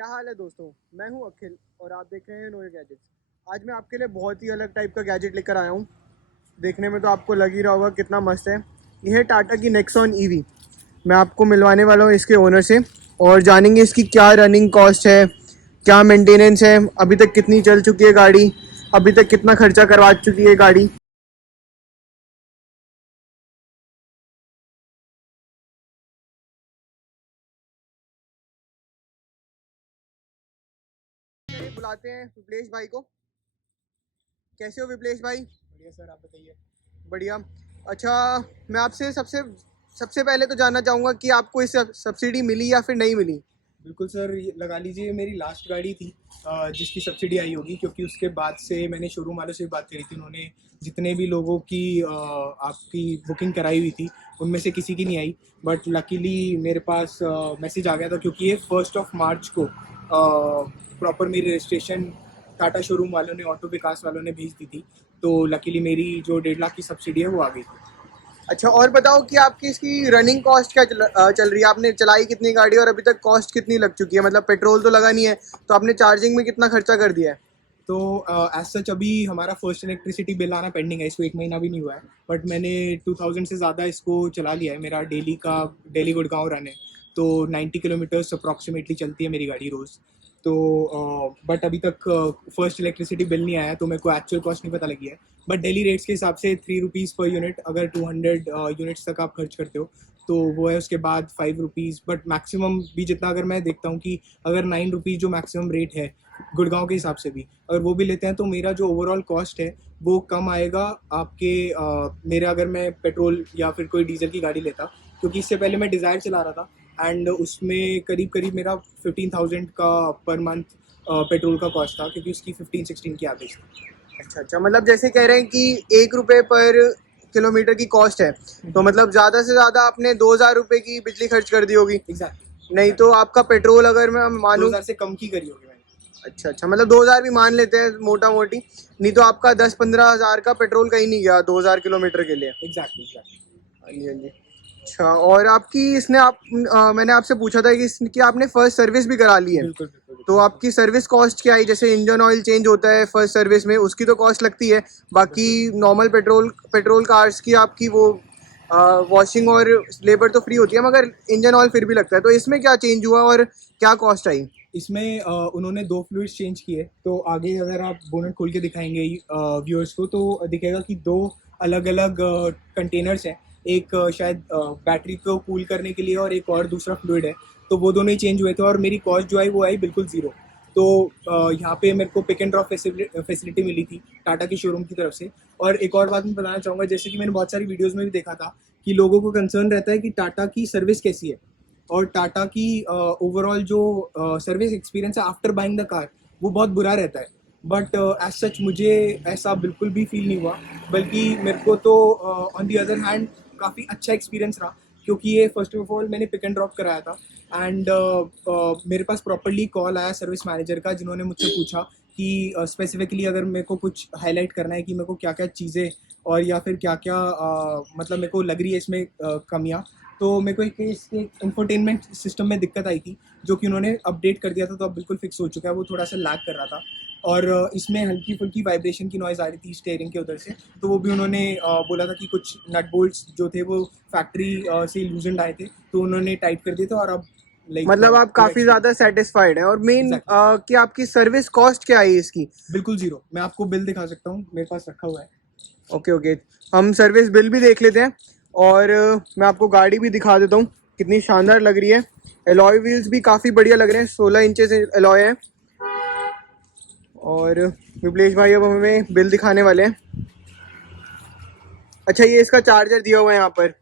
क्या हाल है दोस्तों। मैं हूं अखिल और आप देख रहे हैं नोए गैजेट्स। आज मैं आपके लिए बहुत ही अलग टाइप का गैजेट लेकर आया हूं। देखने में तो आपको लग ही रहा होगा कितना मस्त है। यह है टाटा की नेक्सॉन ईवी। मैं आपको मिलवाने वाला हूं इसके ओनर से और जानेंगे इसकी क्या रनिंग कॉस्ट है, क्या मेंटेनेंस है, अभी तक कितनी चल चुकी है गाड़ी, अभी तक कितना खर्चा करवा चुकी है गाड़ी। बुलाते हैं विप्लेश भाई को। कैसे हो विप्लेश भाई? बढ़िया सर, आप बताइए। बढ़िया। अच्छा, मैं आपसे सबसे सबसे पहले तो जानना चाहूँगा कि आपको इस सब्सिडी मिली या फिर नहीं मिली। बिल्कुल सर, लगा लीजिए ये मेरी लास्ट गाड़ी थी जिसकी सब्सिडी आई होगी, क्योंकि उसके बाद से मैंने शोरूम वालों से भी बात करी थी। उन्होंने जितने भी लोगों की आपकी बुकिंग कराई हुई थी उनमें से किसी की नहीं आई। बट लकीली मेरे पास मैसेज आ गया था, क्योंकि ये 1 मार्च को प्रॉपर मेरी रजिस्ट्रेशन टाटा शोरूम वालों ने, ऑटो विकास वालों ने भेज दी थी। तो लकीली मेरी जो 1.5 लाख की सब्सिडी है वो आ गई थी। अच्छा, और बताओ कि आपकी इसकी रनिंग कॉस्ट क्या चल रही है। आपने चलाई कितनी गाड़ी और अभी तक कॉस्ट कितनी लग चुकी है? मतलब पेट्रोल तो लगा नहीं है, तो आपने चार्जिंग में कितना खर्चा कर दिया है? तो एज सच अभी हमारा फर्स्ट इलेक्ट्रिसिटी बिल आना पेंडिंग है, इसको 1 महीना भी नहीं हुआ है। बट मैंने 2000 से ज़्यादा इसको चला लिया है। मेरा डेली गुड़गांव रन है, तो 90 किलोमीटर्स अप्रॉक्सीमेटली चलती है मेरी गाड़ी रोज़। तो बट अभी तक फर्स्ट इलेक्ट्रिसिटी बिल नहीं आया, तो मेरे को एक्चुअल कॉस्ट नहीं पता लगी है। बट डेली रेट्स के हिसाब से 3 रुपीज़ पर यूनिट, अगर 200 यूनिट्स तक आप खर्च करते हो तो वो है। उसके बाद 5 रुपीज़, बट मैक्सिमम भी जितना अगर मैं देखता हूँ कि अगर 9 रुपीज़ जो मैक्सिमम रेट है गुड़गांव के हिसाब से भी, अगर वो भी लेते हैं तो मेरा जो ओवरऑल कॉस्ट है वो कम आएगा आपके मेरा, अगर मैं पेट्रोल या फिर कोई डीजल की गाड़ी लेता। क्योंकि इससे पहले मैं डिज़ायर चला रहा था एंड उसमें करीब करीब मेरा 15,000 का पर मंथ पेट्रोल का कॉस्ट था, क्योंकि उसकी 15-16 की एवरेज थी। अच्छा अच्छा, मतलब जैसे कह रहे हैं कि 1 रुपये पर किलोमीटर की कॉस्ट है, तो मतलब ज़्यादा से ज़्यादा आपने 2,000 रुपये की बिजली खर्च कर दी होगी। नहीं तो एग्जैक्टली आपका पेट्रोल अगर मैं मानूँ। 2000 से कम की करी होगी मैंने। अच्छा अच्छा, मतलब 2,000 भी मान लेते हैं मोटा मोटी। नहीं तो आपका 10-15 हज़ार का पेट्रोल कहीं नहीं गया 2,000 किलोमीटर के लिए। एग्जैक्टली। हाँ जी हाँ जी। अच्छा, और आपकी इसने मैंने आपसे पूछा था कि इसकी आपने फर्स्ट सर्विस भी करा ली है। बिल्कुल बिल्कुल तो बिल्कुल। आपकी सर्विस कॉस्ट क्या आई? जैसे इंजन ऑयल चेंज होता है फर्स्ट सर्विस में, उसकी तो कॉस्ट लगती है। बाकी बिल्कुल नॉर्मल पेट्रोल कार्स की आपकी वो वॉशिंग और लेबर तो फ्री होती है, मगर इंजन ऑयल फिर भी लगता है। तो इसमें क्या चेंज हुआ और क्या कॉस्ट आई? इसमें उन्होंने 2 फ्लूइड्स चेंज किए। तो आगे अगर आप बोनट खोल के दिखाएंगे व्यूअर्स को, तो दिखेगा कि 2 अलग अलग कंटेनर्स हैं। एक शायद बैटरी को कूल करने के लिए, और एक और दूसरा फ्लूइड है। तो वो दोनों ही चेंज हुए थे, और मेरी कॉस्ट जो आई वो आई बिल्कुल ज़ीरो। तो यहाँ पे मेरे को पिक एंड ड्रॉप फैसिलिटी मिली थी टाटा की शोरूम की तरफ से। और एक और बात मैं बताना चाहूँगा, जैसे कि मैंने बहुत सारी वीडियोज़ में भी देखा था कि लोगों को कंसर्न रहता है कि टाटा की सर्विस कैसी है, और टाटा की ओवरऑल जो सर्विस एक्सपीरियंस है आफ्टर बाइंग द कार, वो बहुत बुरा रहता है। बट एज सच मुझे ऐसा बिल्कुल भी फील नहीं हुआ, बल्कि मेरे को तो ऑन दी अदर हैंड काफ़ी अच्छा एक्सपीरियंस रहा। क्योंकि ये फर्स्ट ऑफ ऑल मैंने पिक एंड ड्रॉप कराया था, एंड मेरे पास प्रॉपरली कॉल आया सर्विस मैनेजर का, जिन्होंने मुझसे पूछा कि स्पेसिफिकली अगर मेरे को कुछ हाईलाइट करना है कि मेरे को क्या क्या चीज़ें और या फिर क्या क्या मतलब मेरे को लग रही है इसमें कमियाँ। तो मेरे को एक इसके इंफोटेनमेंट सिस्टम में दिक्कत आई थी, जो कि उन्होंने अपडेट कर दिया था, तो अब बिल्कुल फिक्स हो चुका है। वो थोड़ा सा लैग कर रहा था, और इसमें हल्की फुल्की वाइब्रेशन की नॉइज़ आ रही थी स्टीयरिंग के उधर से। तो वो भी उन्होंने बोला था कि कुछ नट बोल्ट्स जो थे वो फैक्ट्री से लूजेंड आए थे, तो उन्होंने टाइट कर दिए थे। और अब लाइक मतलब आप पूरा काफ़ी ज़्यादा एक्सपीरियंस सेटिस्फाइड हैं। और मेन एग्जैक्टली कि आपकी सर्विस कॉस्ट क्या आई इसकी? बिल्कुल ज़ीरो। मैं आपको बिल दिखा सकता हूँ, मेरे पास रखा हुआ है। ओके ओके, हम सर्विस बिल भी देख लेते हैं। और मैं आपको गाड़ी भी दिखा देता हूँ कितनी शानदार लग रही है। एलॉय व्हील्स भी काफ़ी बढ़िया लग रहे हैं, 16 इंचेस एलॉय है। और विप्लेश भाई अब हमें बिल दिखाने वाले हैं। अच्छा, ये इसका चार्जर दिया हुआ है यहाँ पर।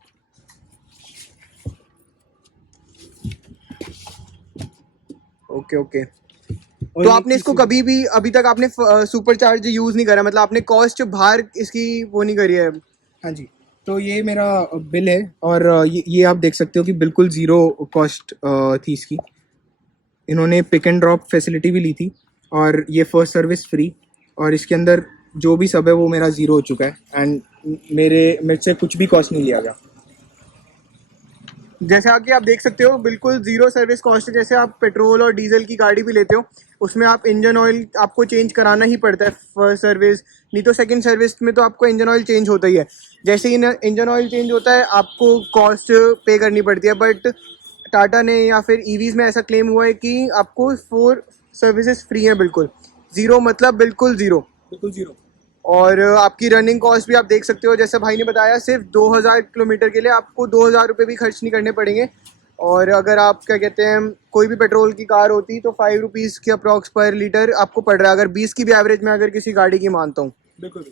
Okay okay. तो और एक आपने चीज़ इसको कभी भी अभी तक आपने सुपर चार्ज यूज़ नहीं करा? मतलब आपने कॉस्ट बाहर इसकी वो नहीं करी है? हाँ जी। तो ये मेरा बिल है, और ये आप देख सकते हो कि बिल्कुल ज़ीरो कॉस्ट थी इसकी। इन्होंने पिक एंड ड्रॉप फैसिलिटी भी ली थी, और ये फर्स्ट सर्विस फ्री। और इसके अंदर जो भी सब है वो मेरा ज़ीरो हो चुका है, एंड मेरे से कुछ भी कॉस्ट नहीं लिया गया। जैसा कि आप देख सकते हो बिल्कुल जीरो सर्विस कॉस्ट है। जैसे आप पेट्रोल और डीजल की गाड़ी भी लेते हो उसमें आप इंजन ऑयल आपको चेंज कराना ही पड़ता है फर्स्ट सर्विस, नहीं तो सेकंड सर्विस में तो आपको इंजन ऑयल चेंज होता ही है। जैसे ही इंजन ऑयल चेंज होता है आपको कॉस्ट पे करनी पड़ती है, बट टाटा ने या फिर ईवीज में ऐसा क्लेम हुआ है कि आपको 4 सर्विसेज फ्री हैं, बिल्कुल ज़ीरो, मतलब बिल्कुल ज़ीरो। बिल्कुल जीरो। और आपकी रनिंग कॉस्ट भी आप देख सकते हो, जैसे भाई ने बताया सिर्फ 2000 किलोमीटर के लिए आपको 2000 रुपये भी खर्च नहीं करने पड़ेंगे। और अगर आप क्या कहते हैं कोई भी पेट्रोल की कार होती तो 5 रुपीज़ के अप्रॉक्स पर लीटर आपको पड़ रहा है, अगर 20 की भी एवरेज में अगर किसी गाड़ी की मानता हूँ। बिल्कुल।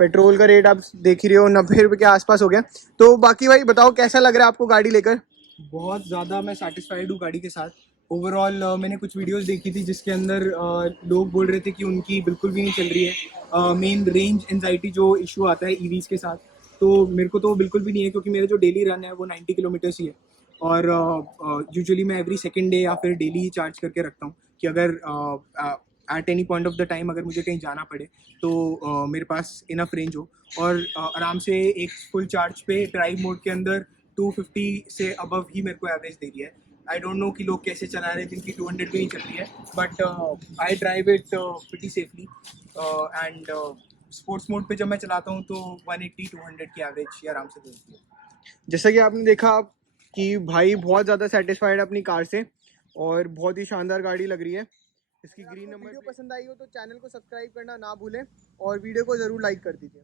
पेट्रोल का रेट आप देख ही रहे हो, 90 रुपये के आसपास हो गया। तो बाकी भाई बताओ कैसा लग रहा है आपको गाड़ी लेकर? बहुत ज़्यादा मैं सेटिस्फाइड हूँ गाड़ी के साथ। ओवरऑल मैंने कुछ वीडियोस देखी थी जिसके अंदर लोग बोल रहे थे कि उनकी बिल्कुल भी नहीं चल रही है। मेन रेंज एंजाइटी जो इशू आता है ईवीज़ के साथ, तो मेरे को तो बिल्कुल भी नहीं है, क्योंकि मेरा जो डेली रन है वो 90 किलोमीटर्स ही है। और यूजुअली मैं एवरी सेकेंड डे या फिर डेली ही चार्ज करके रखता हूँ कि अगर at any point of the time अगर मुझे कहीं जाना पड़े तो मेरे पास इनफ रेंज हो। और आराम से एक फुल चार्ज पे ड्राइव मोड के अंदर 250 से अबव ही मेरे को एवरेज दे रही है। आई डोंट नो कि लोग कैसे चला रहे हैं जिनकी 200 भी नहीं चल रही है, but I drive it pretty safely. And sports mode पे जब मैं चलाता हूँ तो 180-200 की एवरेज ही आराम से दे देती है। जैसा कि आपने देखा कि भाई बहुत ज़्यादा सेटिस्फाइड है अपनी कार से और बहुत ही शानदार गाड़ी लग रही है। इसकी ग्रीन नंबर। वीडियो पसंद आई हो तो चैनल को सब्सक्राइब करना ना भूलें और वीडियो को ज़रूर लाइक कर दीजिए।